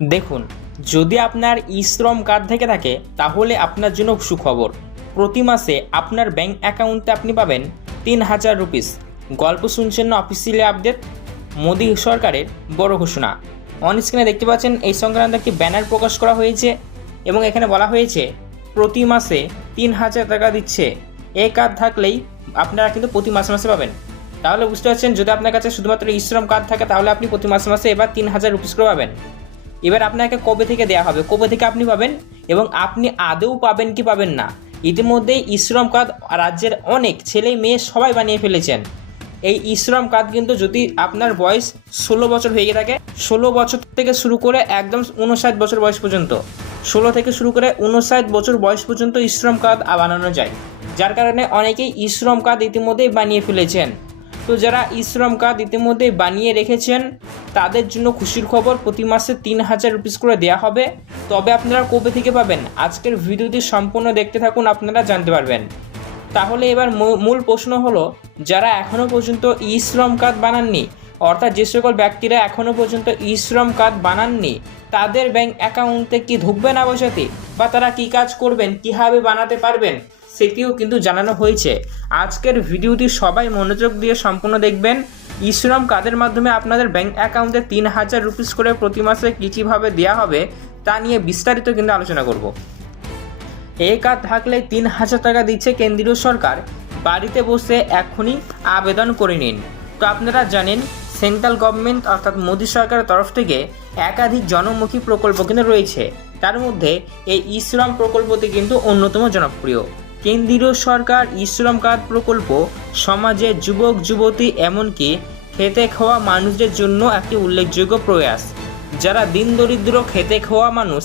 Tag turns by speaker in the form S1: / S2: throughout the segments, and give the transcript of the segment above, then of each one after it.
S1: দেখুন, যদি আপনার ই শ্রম কার্ড থেকে থাকে, তাহলে আপনার জন্য সুখবর। প্রতি মাসে আপনার ব্যাঙ্ক অ্যাকাউন্টে আপনি পাবেন তিন হাজার রুপিস। গল্প শুনছেন না অফিসিয়ালি আপডেট মোদী সরকারের বড় ঘোষণা। অন স্ক্রিনে দেখতে পাচ্ছেন, এই সংক্রান্ত একটি ব্যানার প্রকাশ করা হয়েছে এবং এখানে বলা হয়েছে, প্রতি মাসে তিন হাজার টাকা দিচ্ছে। এ কার্ড থাকলেই আপনারা কিন্তু প্রতি মাসে মাসে পাবেন। তাহলে বুঝতে পারছেন, যদি আপনার কাছে শুধুমাত্র ইশ্রম কার্ড থাকে, তাহলে আপনি প্রতি মাসে মাসে এবার তিন হাজার রুপিস করে পাবেন। এবার আপনাকে কবে থেকে দেওয়া হবে? কবে থেকে আপনি পাবেন? এবং আপনি আদৌ পাবেন কি পাবেন না? ইতিমধ্যেই ইশ্রম কার্ড রাজ্যের অনেক ছেলে মেয়ে সবাই বানিয়ে ফেলেছেন। এই ইশ্রম কার্ড কিন্তু যদি আপনার বয়স ষোলো বছর হয়ে গিয়ে থাকে, ষোলো বছর থেকে শুরু করে একদম উনষাট বছর বয়স পর্যন্ত, ষোলো থেকে শুরু করে উনষাট বছর বয়স পর্যন্ত ইশ্রম কার্ড বানানো যায়। যার কারণে অনেকেই ইশ্রম কার্ড ইতিমধ্যেই বানিয়ে ফেলেছেন। তো যারা ইশ্রম কার্ড ইতিমধ্যেই বানিয়ে রেখেছেন, তাদের জন্য খুশির খবর প্রতি মাসে তিন হাজার রুপিস করে দেওয়া হবে। তবে আপনারা কবে থেকে পাবেন? আজকের ভিডিওটি সম্পূর্ণ দেখতে থাকুন, আপনারা জানতে পারবেন। তাহলে এবার মূল প্রশ্ন হলো, যারা এখনও পর্যন্ত ই শ্রম কার্ড বানাননি, অর্থাৎ যে সকল ব্যক্তিরা এখনও পর্যন্ত ই শ্রম কার্ড বানাননি, তাদের ব্যাংক অ্যাকাউন্টে কি ঢুকবে না বসাতে? বা তারা কি কাজ করবেন? কীভাবে বানাতে পারবেন? সেটিও কিন্তু জানানো হয়েছে। আজকের ভিডিওটি সবাই মনোযোগ দিয়ে সম্পূর্ণ দেখবেন। ই শ্রম কার্ডের মাধ্যমে আপনাদের ব্যাংক অ্যাকাউন্টে তিন হাজার রুপিস করে প্রতি মাসে কী কীভাবে দেওয়া হবে, তা নিয়ে বিস্তারিত কিন্তু আলোচনা করব। এই কার্ড থাকলে তিন হাজার টাকা দিচ্ছে কেন্দ্রীয় সরকার। বাড়িতে বসে এখনই আবেদন করে নিন। তো আপনারা জানেন, সেন্ট্রাল গভর্নমেন্ট অর্থাৎ মোদী সরকারের তরফ থেকে একাধিক জনমুখী প্রকল্প কিন্তু রয়েছে। তার মধ্যে এই ইশ্রম প্রকল্পটি কিন্তু অন্যতম জনপ্রিয়। কেন্দ্রীয় সরকার ইশ্রম কার্ড প্রকল্প সমাজের যুবক, যুবতী এমনকি খেতে খাওয়া মানুষদের জন্য একটি উল্লেখযোগ্য প্রয়াস। যারা দিন দরিদ্র, খেতে খাওয়া মানুষ,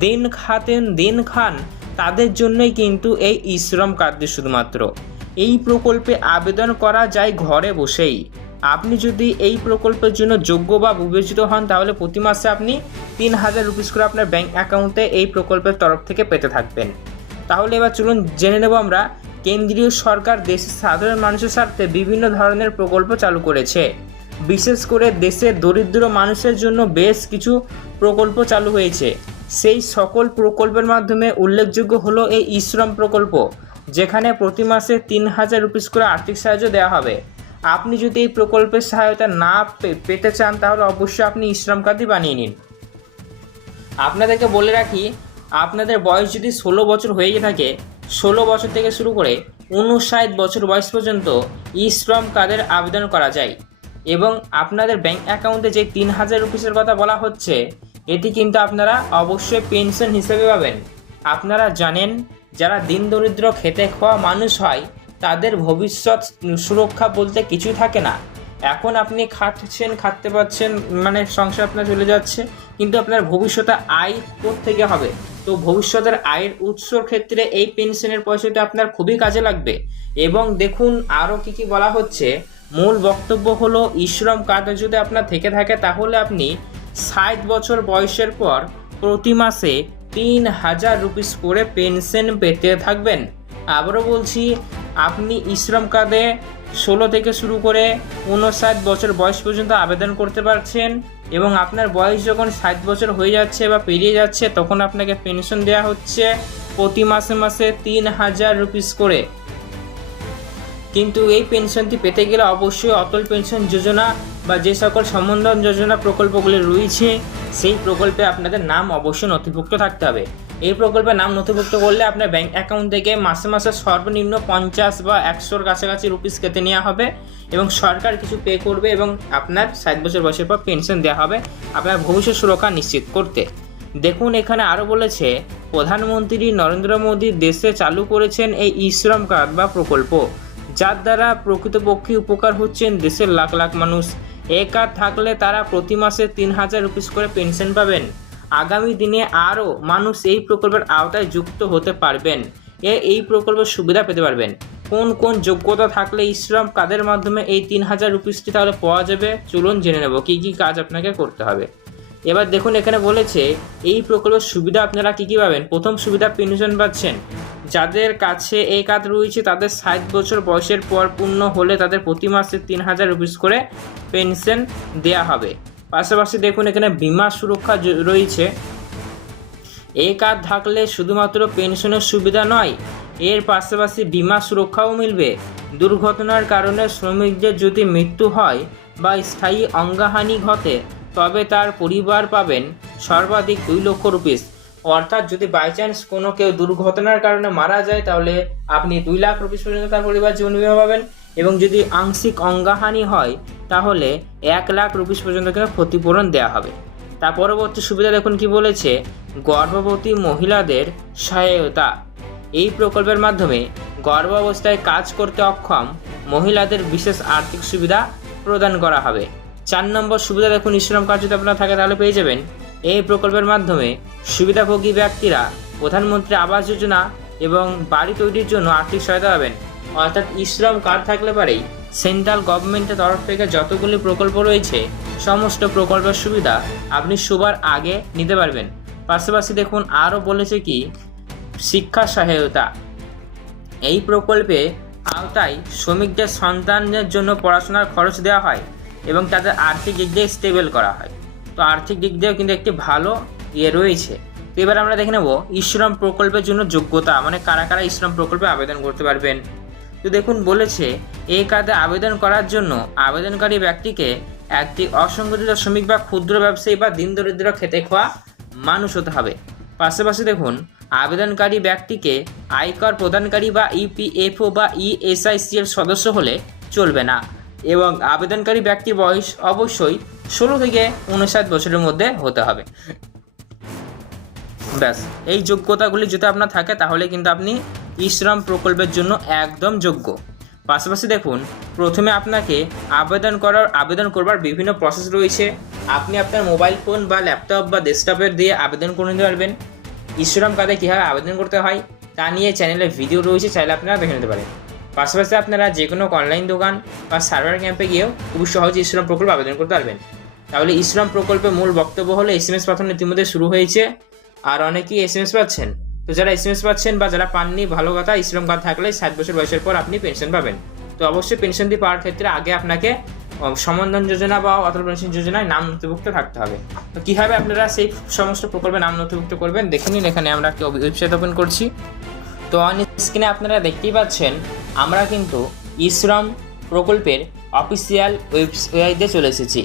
S1: দিন খাতেন, দিন খান, তাদের জন্যই কিন্তু এই ইশ্রম কার্ড শুধুমাত্র। এই প্রকল্পে আবেদন করা যায় ঘরে বসেই। আপনি যদি এই প্রকল্পের জন্য যোগ্য বা বিবেচিত হন, তাহলে প্রতি মাসে আপনি তিন হাজার রুপিস করে আপনার ব্যাংক অ্যাকাউন্টে এই প্রকল্পের তরফ থেকে পেতে থাকবেন। তাহলে এবার চলুন জেনে নেব আমরা, কেন্দ্রীয় সরকার দেশের সাধারণ মানুষের স্বার্থে বিভিন্ন ধরনের প্রকল্প চালু করেছে। বিশেষ করে দেশের দরিদ্র মানুষের জন্য বেশ কিছু প্রকল্প চালু হয়েছে। সেই সকল প্রকল্পের মাধ্যমে উল্লেখযোগ্য হলো এই ইশ্রম প্রকল্প, যেখানে প্রতি মাসে তিন হাজার রুপিস করে আর্থিক সাহায্য দেওয়া হবে। আপনি যদি এই প্রকল্পের সহায়তা না পেতে চান, তাহলে অবশ্যই আপনি ইশ্রম কার্ডই বানিয়ে নিন। আপনাদেরকে বলে রাখি আপনাদের বয়স যদি ষোলো বছর হয়ে গিয়ে থাকে, ষোলো বছর থেকে শুরু করে উনষাট বছর বয়স পর্যন্ত ই শ্রম কার্ডের আবেদন করা যায়। এবং আপনাদের ব্যাংক অ্যাকাউন্টে যে তিন হাজার রুপিসের কথা বলা হচ্ছে, এটি কিন্তু আপনারা অবশ্যই পেনশন হিসেবে পাবেন। আপনারা জানেন, যারা দিন দরিদ্র খেতে খাওয়া মানুষ হয়, তাদের ভবিষ্যৎ সুরক্ষা বলতে কিছুই থাকে না। এখন আপনি খাটছেন, খাটতে পারছেন মানে সংসার আপনার চলে যাচ্ছে, কিন্তু আপনার ভবিষ্যতে আয় থেকে হবে? তো ভবিষ্যতের আয়ের উৎসর ক্ষেত্রে এই পেনশনের পয়সাটা আপনার খুবই কাজে লাগবে। এবং দেখুন, আরও কি কি বলা হচ্ছে। মূল বক্তব্য হলো ইশ্রম কার্ড যদি আপনার থেকে থাকে, তাহলে আপনি ষাট বছর বয়সের পর প্রতি মাসে তিন হাজার রুপিস করে পেনশন পেতে থাকবেন। আবারও বলছি, আপনি ইশ্রম কার্ডে ষোলো থেকে শুরু করে উনষাট বছর বয়স পর্যন্ত আবেদন করতে পারছেন এবং আপনার বয়স যখন ষাট বছর হয়ে যাচ্ছে বা পেরিয়ে যাচ্ছে, তখন আপনাকে পেনশন দেওয়া হচ্ছে প্রতি মাসে মাসে তিন হাজার রুপিস করে। কিন্তু এই পেনশনটি পেতে গেলে অবশ্যই অটল পেনশন যোজনা বা যে সকল সম্বন্ধন যোজনা প্রকল্পগুলি রয়েছে, সেই প্রকল্পে আপনাদের নাম অবশ্যই নথিভুক্ত থাকতে হবে। এই প্রকল্পে নাম নথিভুক্ত করলে আপনার ব্যাংক অ্যাকাউন্ট থেকে মাসে মাসে সর্বনিম্ন পঞ্চাশ বা একশোর কাছাকাছি রুপিস কেটে নেওয়া হবে এবং সরকার কিছু পে করবে এবং আপনার ষাট বছর বয়সের পর পেনশন দেওয়া হবে আপনার ভবিষ্যৎ সুরক্ষা নিশ্চিত করতে। দেখুন, এখানে আরও বলেছে, প্রধানমন্ত্রী নরেন্দ্র মোদী দেশে চালু করেছেন এই ইশ্রম কার্ড বা প্রকল্প, যার দ্বারা প্রকৃতপক্ষে উপকার হচ্ছেন দেশের লাখ লাখ মানুষ। এ কার্ড থাকলে তারা প্রতি মাসে তিন হাজার রুপিস করে পেনশন পাবেন। আগামী দিনে আরও মানুষ এই প্রকল্পের আওতায় যুক্ত হতে পারবেন। এ এই প্রকল্পের সুবিধা পেতে পারবেন। কোন কোন যোগ্যতা থাকলে ইশ্রম কাদের মাধ্যমে এই তিন হাজার রুপিসটি তাহলে পাওয়া যাবে? চলুন জেনে নেব কী কী কাজ আপনাকে করতে হবে। এবার দেখুন, এখানে বলেছে, এই প্রকল্পের সুবিধা আপনারা কী কী পাবেন? প্রথম সুবিধা পেনশন পাচ্ছেন। যাদের কাছে এই কাজ রয়েছে, তাদের ষাট বছর বয়সের পর পূর্ণ হলে তাদের প্রতি মাসে তিন হাজার রুপিস করে পেনশন দেওয়া হবে। পাশাপাশি দেখুন, এখানে বিমা সুরক্ষা রয়েছে। এই কার্ড থাকলে শুধুমাত্র পেনশনের সুবিধা নয়, এর পাশাপাশি বিমা সুরক্ষাও মিলবে। দুর্ঘটনার কারণে শ্রমিকদের যদি মৃত্যু হয় বা স্থায়ী অঙ্গাহানি ঘটে, তবে তার পরিবার পাবেন সর্বাধিক দুই লক্ষ রুপিস। অর্থাৎ যদি বাই চান্স কোনো কেউ দুর্ঘটনার কারণে মারা যায়, তাহলে আপনি দুই লাখ রুপিস পর্যন্ত তার পরিবার জীবন বিমা পাবেন। এবং যদি আংশিক অঙ্গাহানি হয়, তাহলে এক লাখ রুপিস পর্যন্ত কিন্তু ক্ষতিপূরণ দেওয়া হবে। তার পরবর্তী সুবিধা দেখুন কি বলেছে? গর্ভবতী মহিলাদের সহায়তা। এই প্রকল্পের মাধ্যমে গর্ভাবস্থায় কাজ করতে অক্ষম মহিলাদের বিশেষ আর্থিক সুবিধা প্রদান করা হবে। চার নম্বর সুবিধা দেখুন শ্রম কার্ড যদি আপনার থাকে, তাহলে পেয়ে যাবেন। এই প্রকল্পের মাধ্যমে সুবিধাভোগী ব্যক্তিরা প্রধানমন্ত্রী আবাস যোজনা এবং বাড়ি তৈরির জন্য আর্থিক সহায়তা পাবেন। অর্থাৎ ইশ্রম কার্ড থাকলে পারেই সেন্ট্রাল গভর্নমেন্টের তরফ থেকে যতগুলি প্রকল্প রয়েছে, সমস্ত প্রকল্পের সুবিধা আপনি সবার আগে নিতে পারবেন। পাশাপাশি দেখুন, আরও বলেছে কি, শিক্ষা সহায়তা। এই প্রকল্পে আওতায় শ্রমিকদের সন্তানদের জন্য পড়াশোনার খরচ দেওয়া হয় এবং তাদের আর্থিক দিক দিয়ে স্টেবল করা হয়। তো আর্থিক দিক দিয়েও কিন্তু একটি ভালো ইয়ে রয়েছে। তো এবার আমরা দেখে নেব ইশ্রম প্রকল্পের জন্য যোগ্যতা মানে কারা কারা ইশ্রম প্রকল্পে আবেদন করতে পারবেন? তো দেখুন বলেছে এই কাজে আবেদন করার জন্য আবেদনকারী ব্যক্তিকে একটি অসংগঠিত শ্রমিক বা ক্ষুদ্র ব্যবসায়ী বা দিন দরিদ্র খেতে খাওয়া মানুষ হতে হবে। পাশাপাশি দেখুন, আবেদনকারী ব্যক্তিকে আয়কর প্রদানকারী বা ইপিএফও বা ইএসআইসি এর সদস্য হলে চলবে না এবং আবেদনকারী ব্যক্তির বয়স অবশ্যই ষোলো থেকে উনষাট বছরের মধ্যে হতে হবে। ব্যাস, এই যোগ্যতাগুলি যদি আপনার থাকে তাহলে কিন্তু আপনি ইশ্রম প্রকল্পের জন্য একদম যোগ্য। পাশাপাশি দেখুন, প্রথমে আপনাকে আবেদন করার, আবেদন করবার বিভিন্ন প্রসেস রয়েছে। আপনি আপনার মোবাইল ফোন বা ল্যাপটপ বা ডেস্কটপের দিয়ে আবেদন করে নিতে পারবেন। ইশ্রম কার্ডে কীভাবে আবেদন করতে হয়, তা নিয়ে চ্যানেলে ভিডিও রয়েছে, চাইলে আপনারা দেখে নিতে পারেন। পাশাপাশি আপনারা যে কোনো অনলাইন দোকান বা সার্ভার ক্যাম্পে গিয়েও খুব সহজে ইশ্রম প্রকল্প আবেদন করতে পারবেন। তাহলে ইশ্রম প্রকল্পের মূল বক্তব্য হলো এস এম এস পাঠানো ইতিমধ্যে শুরু হয়েছে। আর অনেকেই এস এম এস পাচ্ছেন। তো যারা এস এম এস পাচ্ছেন বা যারা পাননি ভালো কথা ইশ্রম কার্ড থাকলে ষাট বছর বয়সের পর আপনি পেনশন পাবেন। তো অবশ্যই পেনশনটি পাওয়ার ক্ষেত্রে আগে আপনাকে আহ, সম্বন্ধন যোজনা বা অটল পেনশন যোজনায় নাম নথিভুক্ত থাকতে হবে। তো কীভাবে আপনারা সেই সমস্ত প্রকল্পে নাম নথিভুক্ত করবেন দেখে নিন। এখানে আমরা একটি ওয়েবসাইট ওপেন করছি। তো অন স্ক্রিনে আপনারা দেখতেই পাচ্ছেন আমরা কিন্তু ইশ্রম প্রকল্পের অফিসিয়াল ওয়েবসাইটে চলে এসেছি।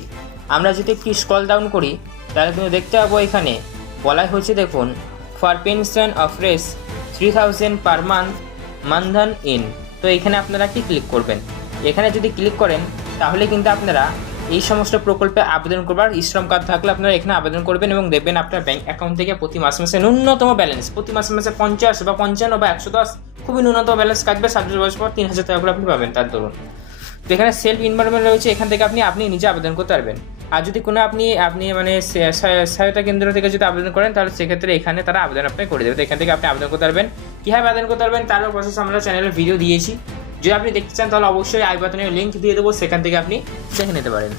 S1: আমরা যদি একটু স্কল ডাউন করি তাহলে কিন্তু দেখতে পাবো এখানে। বলাই হয়েছে দেখুন for pension of race three thousand per month Maandhan in তো এখানে আপনারা কি ক্লিক করবেন? এখানে যদি ক্লিক করেন, তাহলে কিন্তু আপনারা এই সমস্ত প্রকল্পে আবেদন করবার শ্রম কার্ড থাকলে আপনারা এখানে আবেদন করবেন এবং দেবেন আপনার ব্যাংক অ্যাকাউন্ট থেকে প্রতি মাসে মাসে ন্যূনতম ব্যালেন্স প্রতি মাসে মাসে পঞ্চাশ বা পঞ্চান্ন বা একশো দশ খুবই ন্যূনতম ব্যালেন্স কাটবে ষাট বছর পর তিন হাজার টাকা করে আপনি পাবেন, তার দরুন। তো এখানে সেলফ ইনভারমেন্ট রয়েছে, এখান থেকে আপনি আপনি নিজে আবেদন করতে পারবেন। আর যদি কোনো আপনি আপনি মানে সহায়তা কেন্দ্র থেকে যদি আবেদন করেন, তাহলে সেক্ষেত্রে এখানে তারা আবেদন আপনি করে দেবে। তো এখান থেকে আপনি আবেদন করতে পারবেন। কীভাবে আবেদন করতে পারবেন তারও প্রসেস আমরা চ্যানেলে ভিডিও দিয়েছি। যদি আপনি দেখতে চান, তাহলে অবশ্যই আই বাতনের লিঙ্ক দিয়ে দেবো। সেখান থেকে আপনি দেখে নিতে পারেন।